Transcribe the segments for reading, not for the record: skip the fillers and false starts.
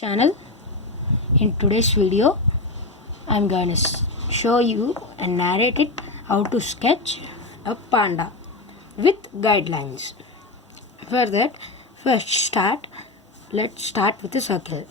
channel. In today's video I'm going to show you and narrate it how to sketch a panda with guidelines. For that, let's start with a circle.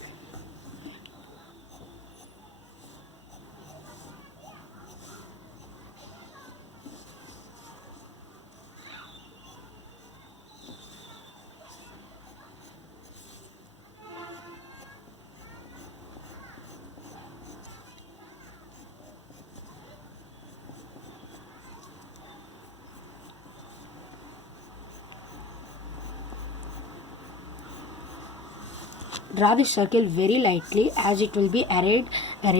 Draw the circle very lightly as it will be arranged at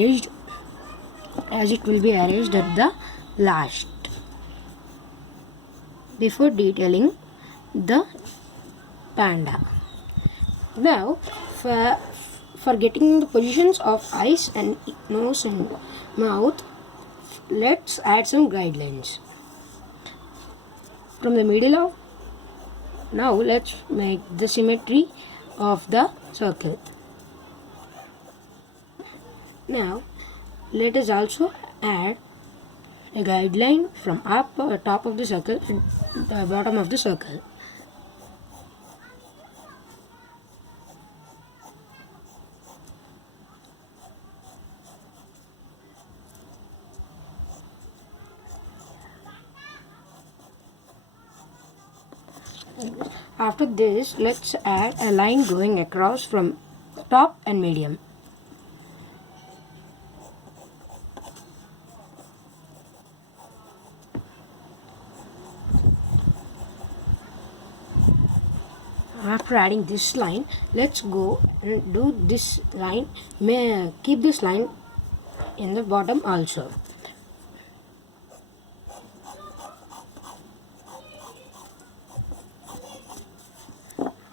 the last before detailing the panda. Now, for getting the positions of eyes and nose and mouth, let's add some guidelines. From the middle of now, let's make the symmetry of the circle. Now, let us also add a guideline from top of the circle and the bottom of the circle. After this, let's add a line going across from top and medium. After adding this line, let's go and do this line. Keep this line in the bottom also.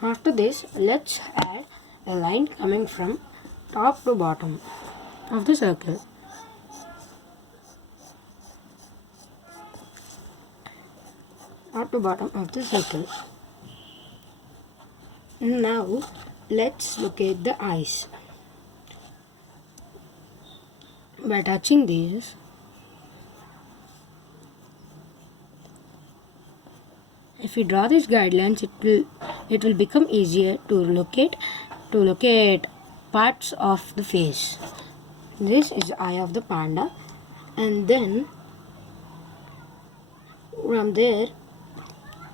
After this, let's add a line coming from top to bottom of the circle. Top to bottom of the circle. Now, let's locate the eyes. By touching these, if we draw these guidelines, it will become easier to locate parts of the face. This is the eye of the panda, and then from there,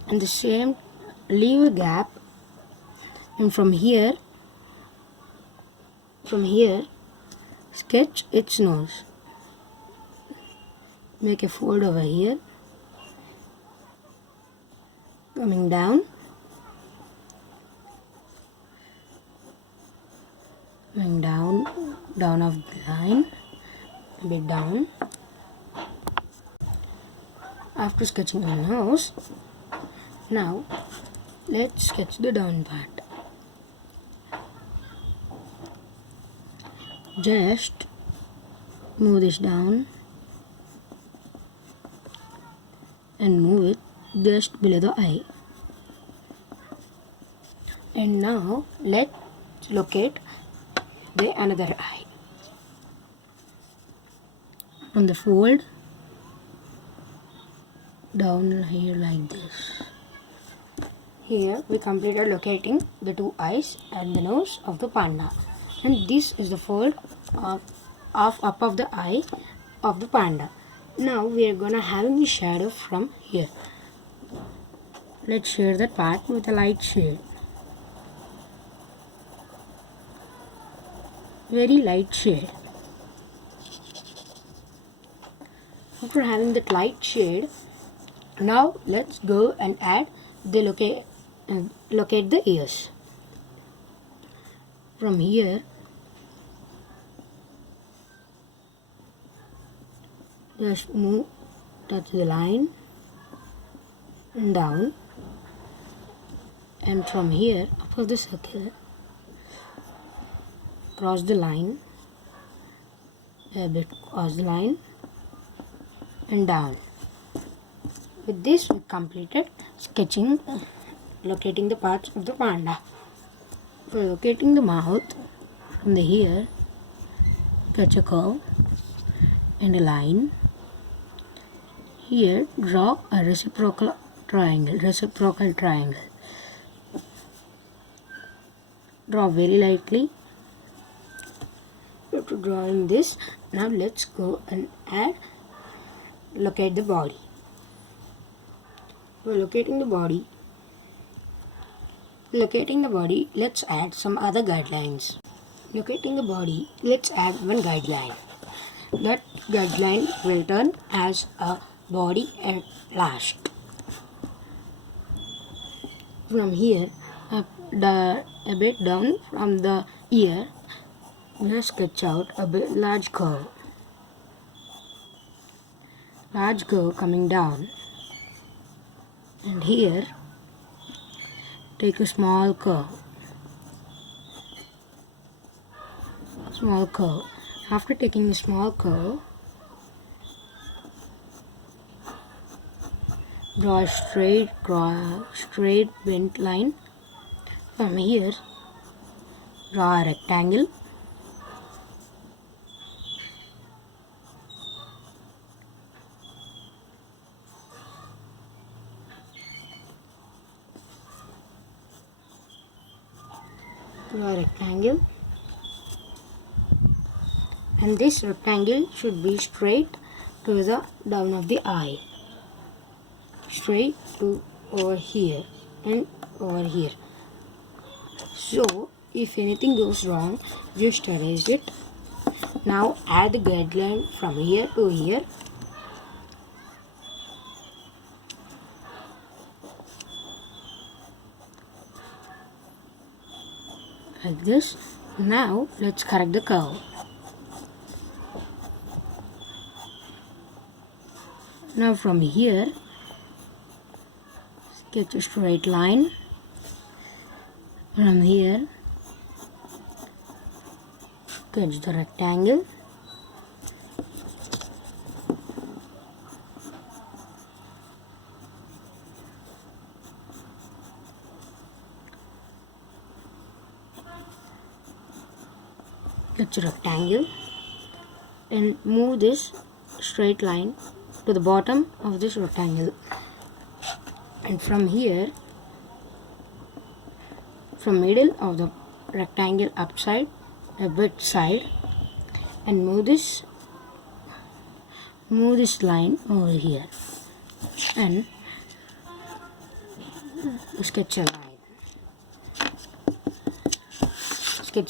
and the same, leave a gap, and from here, sketch its nose. Make a fold over here, coming down, down of the line, a bit down. After sketching the nose, now let's sketch the down part. Just move this down and move it just below the eye. And now let's locate the another eye. From the fold down here like this. Here we completed locating the two eyes and the nose of the panda. And this is the fold of up of the eye of the panda. Now we are gonna having the shadow from here. Let's shade that part with a light shade. Very light shade. After having that light shade, now let's go and add the locate the ears. From here, just touch the line and down, and from here up of the circle, cross the line, a bit cross the line and down. With this, we completed sketching, locating the parts of the panda. For locating the mouth, from the here, catch a curve and a line. Here draw a reciprocal triangle. Draw very lightly. After drawing this, now let's go and locate the body. For locating the body, let's add some other guidelines. Locating the body, let's add one guideline. That guideline will turn as a body at last. From here, a bit down from the ear, we'll sketch out a large curve. Large curve coming down. And here, take a small curve. After taking a small curve, draw a straight bent line. From here, draw a rectangle. And this rectangle should be straight to the down of the eye, straight to over here and over here. So if anything goes wrong, just erase it. Now add the guideline from here to here. Like this. Now let's correct the curve. Now from here, sketch a straight line. From here, sketch the rectangle. And move this straight line to the bottom of this rectangle. And from here, from middle of the rectangle upside, a bit side, and move this line over here and sketch a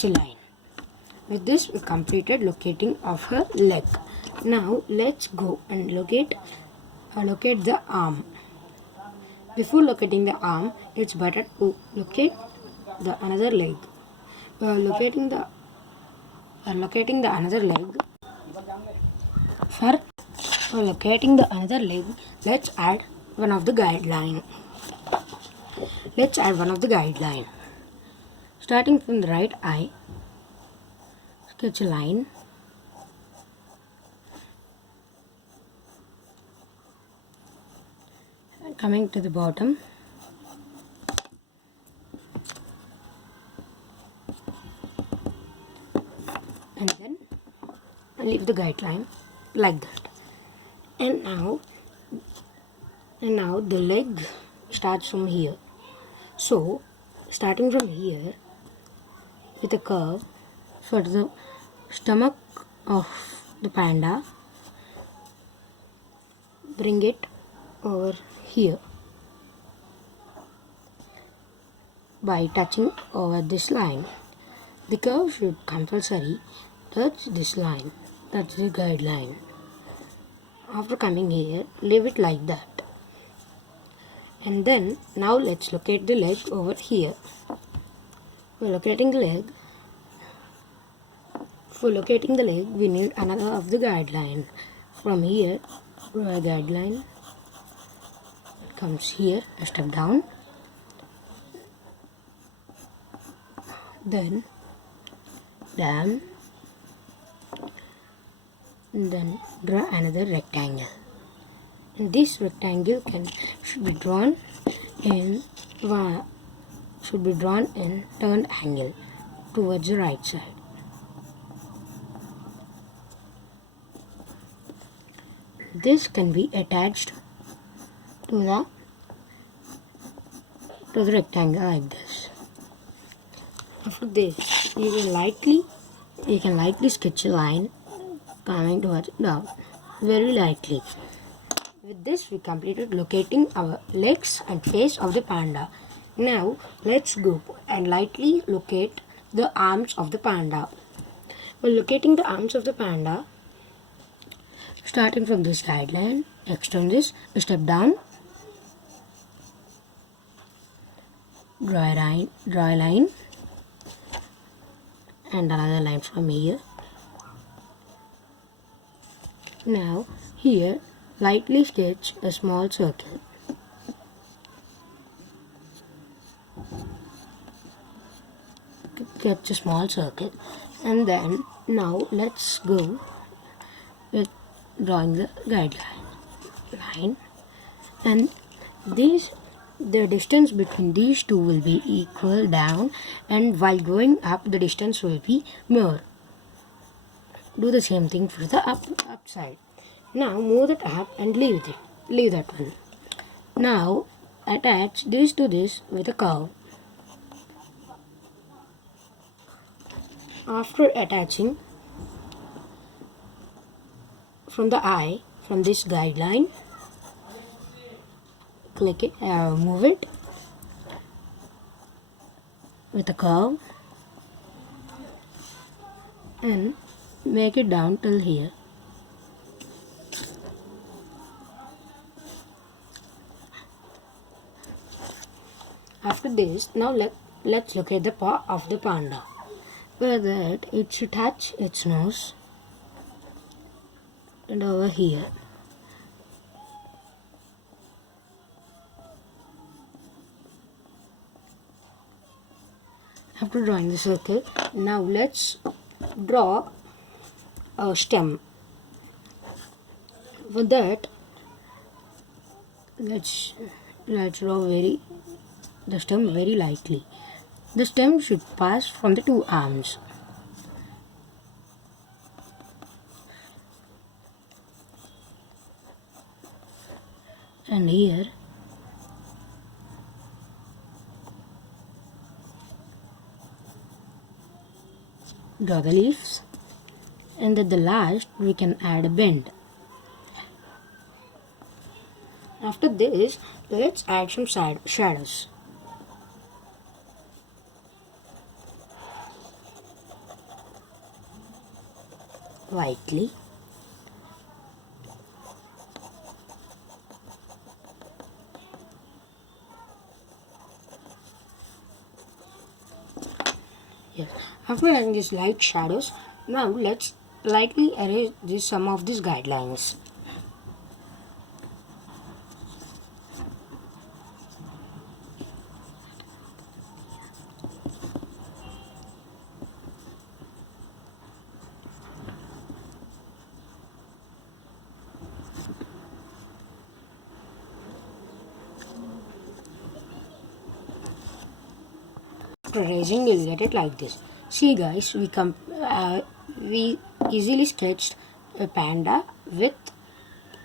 line. With this, we completed locating of her leg. Now let's go and locate the arm. Before locating the arm, it's better to locate the another leg. Locating the another leg. For locating the another leg, let's add one of the guideline. Starting from the right eye, sketch a line. Coming to the bottom, and then leave the guideline like that. And now the leg starts from here. So starting from here with a curve for the stomach of the panda, bring it over here by touching over this line. The curve should compulsory touch this line. That's the guideline. After coming here, leave it like that. And then now let's locate the leg over here. For locating the leg, we need another of the guideline. From here, draw a guideline. It comes here, a step down. Then down. Then draw another rectangle. And this rectangle should be drawn in turned angle towards the right side. this can be attached to the rectangle like this. After this, you can lightly sketch a line coming towards down, very lightly. With this, we completed locating our legs and face of the panda. Now, let's go and lightly locate the arms of the panda. While locating the arms of the panda, starting from this guideline, extend this, step down, draw a line, and another line from here. Now, here, lightly sketch a small circle. Sketch a small circle, and then now let's go with drawing the guideline, and the distance between these two will be equal down, and while going up the distance will be more. Do the same thing for the up side. Now move that up and leave that one. Now attach this to this with a curve. After attaching from the eye, from this guideline, click it, move it with a curve and make it down till here. After this, now let's look at the paw of the panda. For that, it should touch its nose and over here. After drawing the circle, now let's draw a stem. For that, let's draw the stem very lightly. The stem should pass from the two arms. And here draw the leaves, and at the last we can add a bend. After this, let's add some shadows. Lightly. Yes. After adding these light shadows, now let's lightly erase some of these guidelines. After erasing, we'll get it like this. See guys, we easily sketched a panda with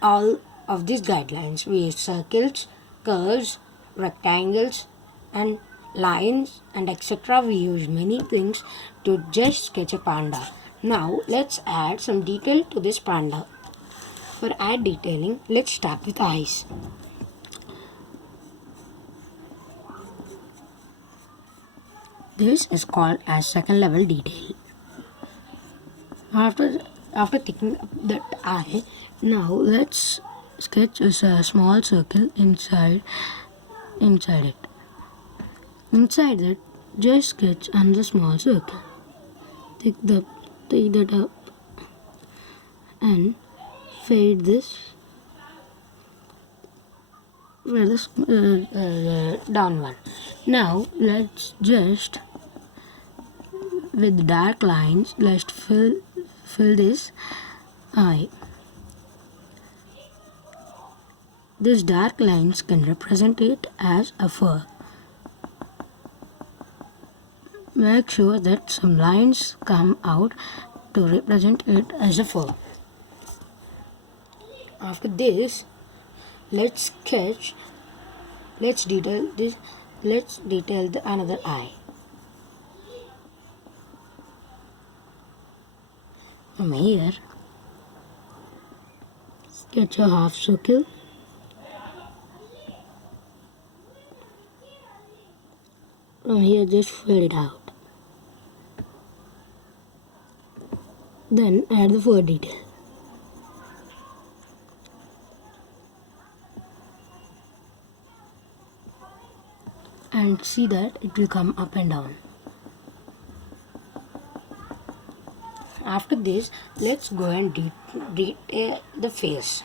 all of these guidelines. We used circles, curves, rectangles, and lines, and etc. We used many things to just sketch a panda. Now let's add some detail to this panda. For add detailing, let's start with eyes. This is called as second level detail. After taking up that eye, now let's sketch a small circle inside it. Inside that, just sketch another small circle. Take that up and fade this for this down one. Now let's just with dark lines let's fill this eye. These dark lines can represent it as a fur. Make sure that some lines come out to represent it as a fur. After this, let's detail this. Let's detail the another eye. From here, sketch a half circle. From here, just fade it out. Then add the fur detail. And see that it will come up and down. After this, let's go and detail the face.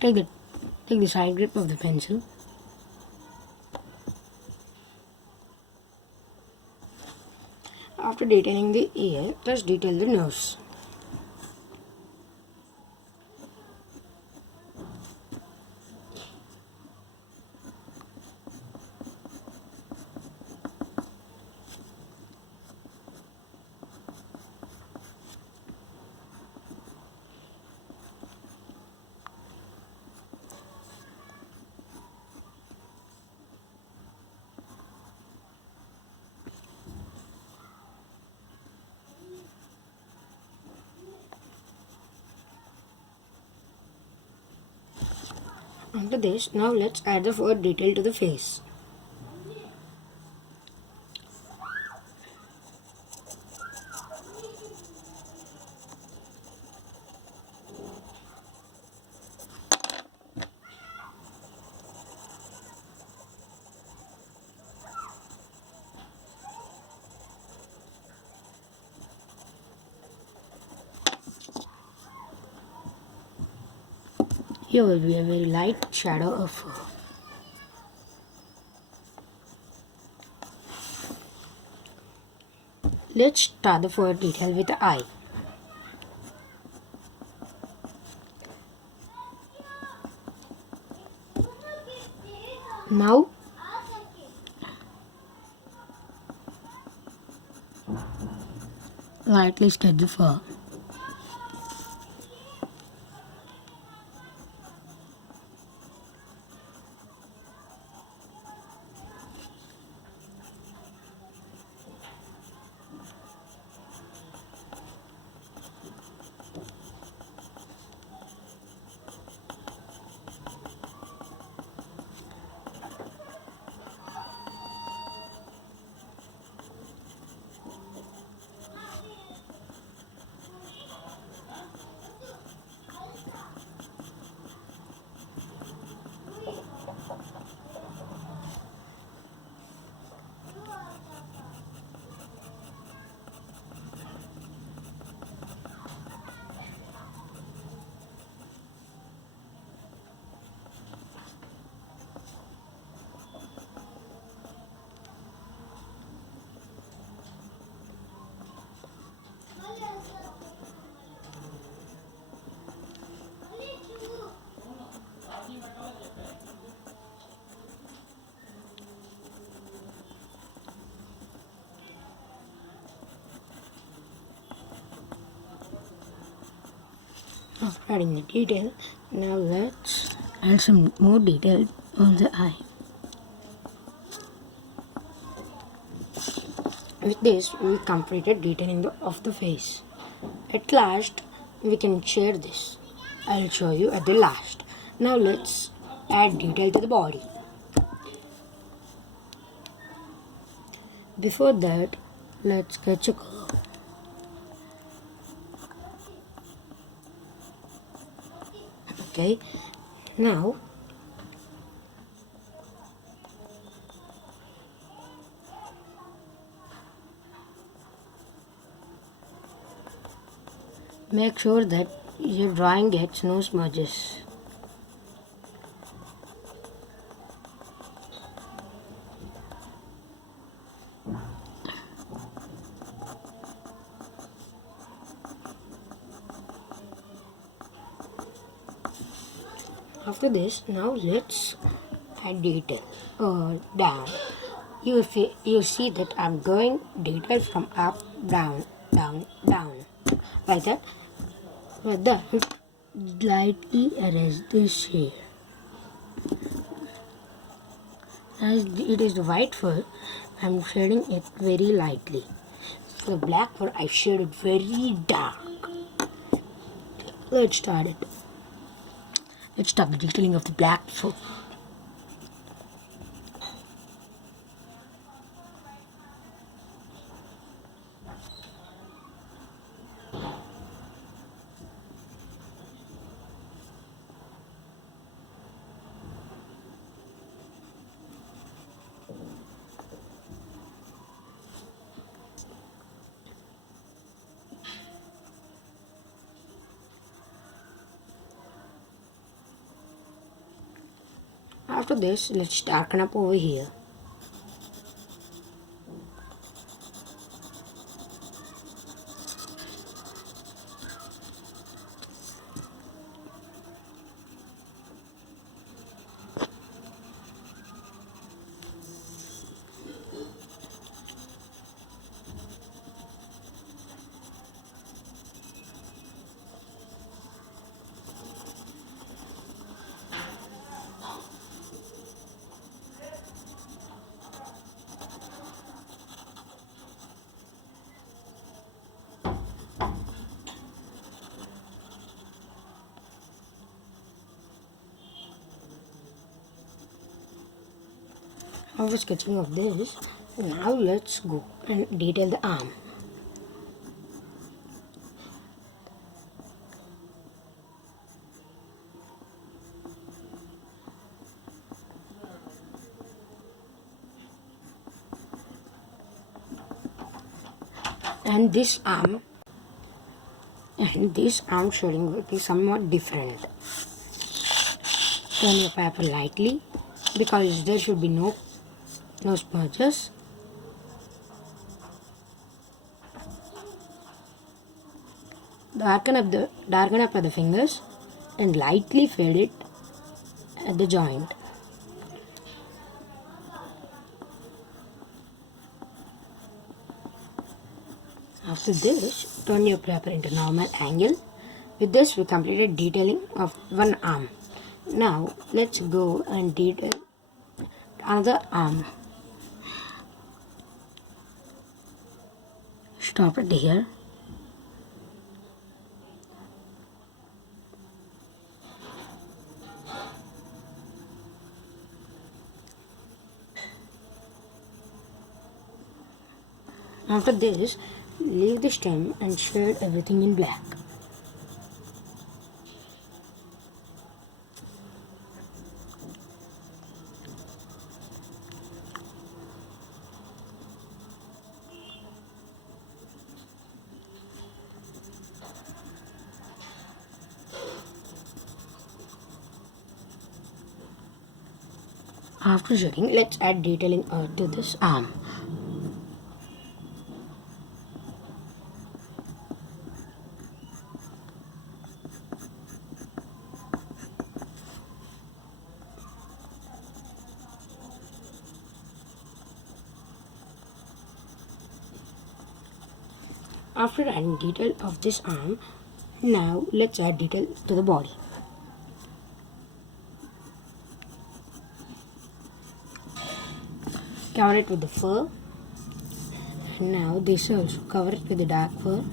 Take the side grip of the pencil. After detailing the ear, let's detail the nose. After this, now let's add the fur detail to the face. Here will be a very light shadow of fur. Let's start the fur detail with the eye. Now, lightly sketch the fur. After adding the detail, now let's add some more detail on the eye. With this, we completed detailing of the face. At last, we can share this. I'll show you at the last. Now let's add detail to the body. Before that, let's sketch a curve. Okay, now make sure that your drawing gets no smudges. After this, now let's add detail down. You see that I'm going detail from up, down, down, down. Like that. With that, lightly erase this here. As it is the white fur, I'm shading it very lightly. For the black fur, I shaded very dark. Let's start it. Let's start the detailing of the black fur. After this, let's darken up over here. After sketching of this, now let's go and detail the arm. And this arm shading will be somewhat different. Turn your paper lightly because there should be no smudges. Darken up the fingers and lightly fade it at the joint. After this, turn your paper into normal angle. With this, we completed detailing of one arm. Now, let's go and detail another arm. Stop it here. After this, leave the stem and shade everything in black. After shading, let's add detailing to this arm. After adding detail of this arm, now let's add detail to the body. Cover it with the fur. And now this also cover it with the dark fur.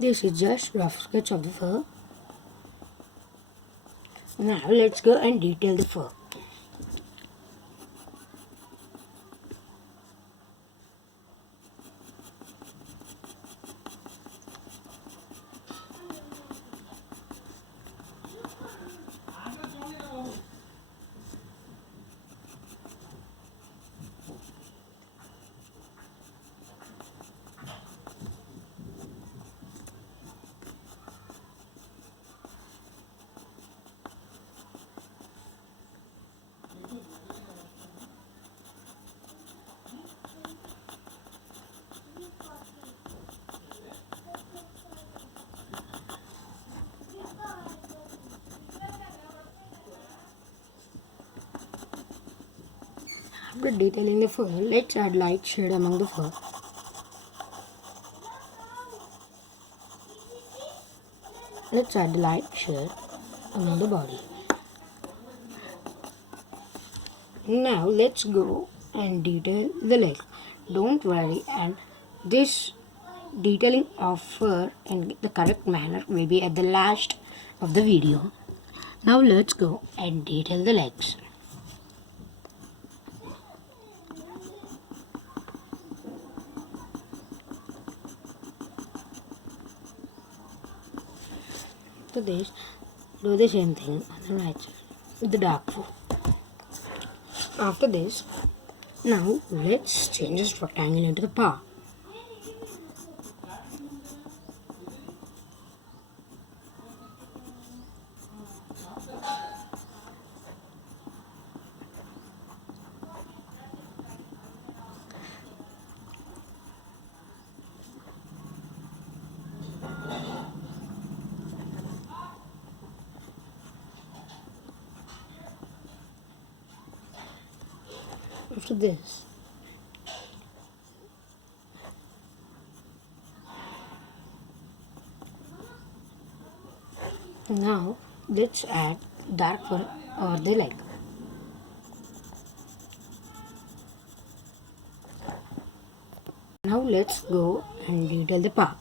This is just rough sketch of the fur. Now let's go and detail the fur. After detailing the fur, let's add light shade among the fur. Let's add the light shade among the body. Now let's go and detail the leg. Don't worry, and this detailing of fur in the correct manner will be at the last of the video. Now let's go and detail the legs. After this, do the same thing on the right side with the dark fur. After this, now let's change this rectangle into the paw. After this, now let's add dark fur over the leg. Now let's go and detail the paw.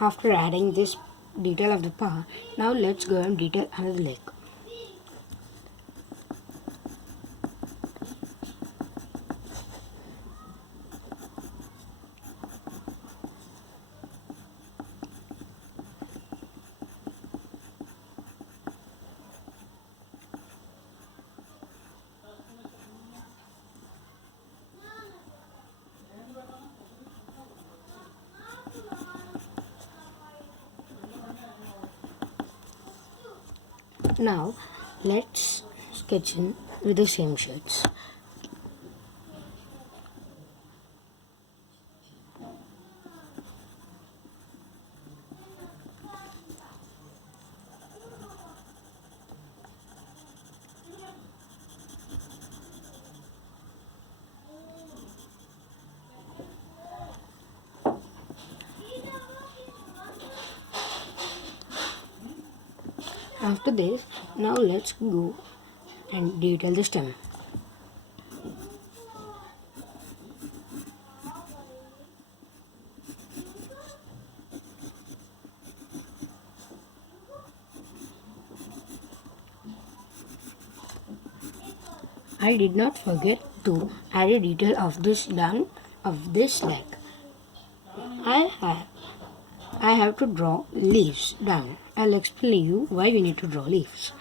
After adding this detail of the paw, now let's go and detail another leg. Now let's sketch in with the same shades. After this, now let's go and detail the stem. I did not forget to add a detail of this down of this leg. I have I have to draw leaves down. I'll explain you why we need to draw leaves.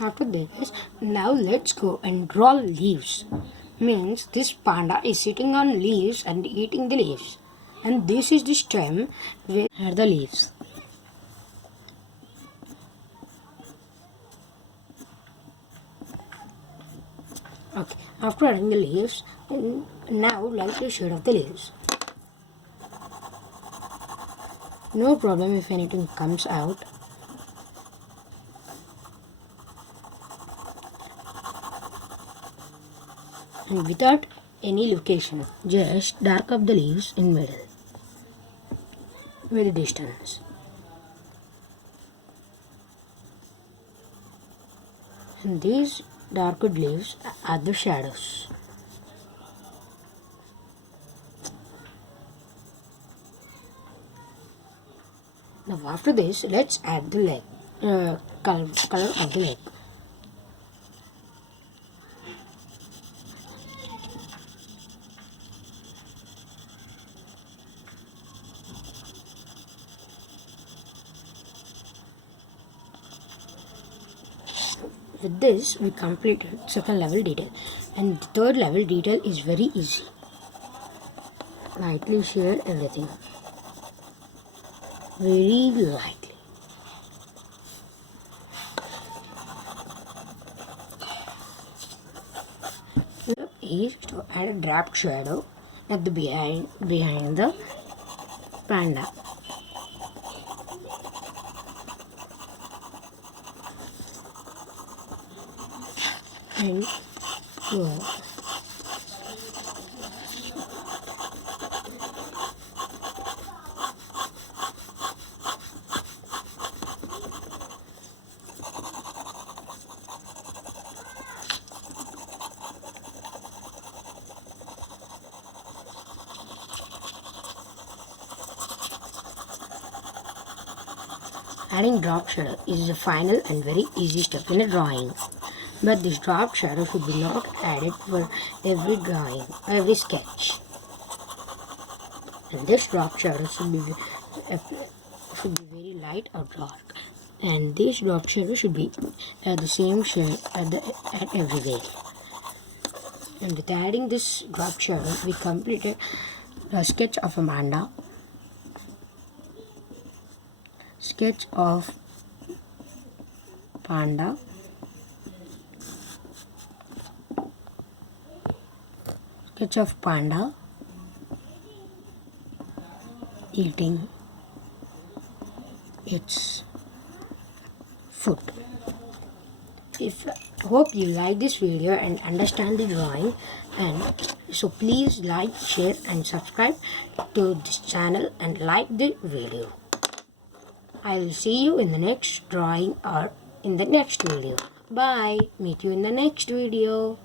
After this, now let's go and draw leaves. Means this panda is sitting on leaves and eating the leaves. And this is the stem where are the leaves. Okay, after adding the leaves, And now light the shade of the leaves. No problem if anything comes out. And without any location, just dark up the leaves in middle with the distance. And these dark leaves are the shadows. Now after this, let's add the leg, color of the leg. With this, we completed second level detail, and the third level detail is very easy. Lightly shade everything, very lightly. Step is to add a drop shadow at the behind the panda. And go. Adding drop shadow is the final and very easy step in a drawing. But this drop shadow should be not added for every drawing, every sketch. And this drop shadow should be very light or dark. And this drop shadow should be the same shade at everywhere. And with adding this drop shadow, we completed a sketch of a panda. Sketch of panda. Sketch of panda eating its food. Hope you like this video and understand the drawing, and so please like, share and subscribe to this channel and like the video. I will see you in the next drawing or in the next video. Bye. Meet you in the next video.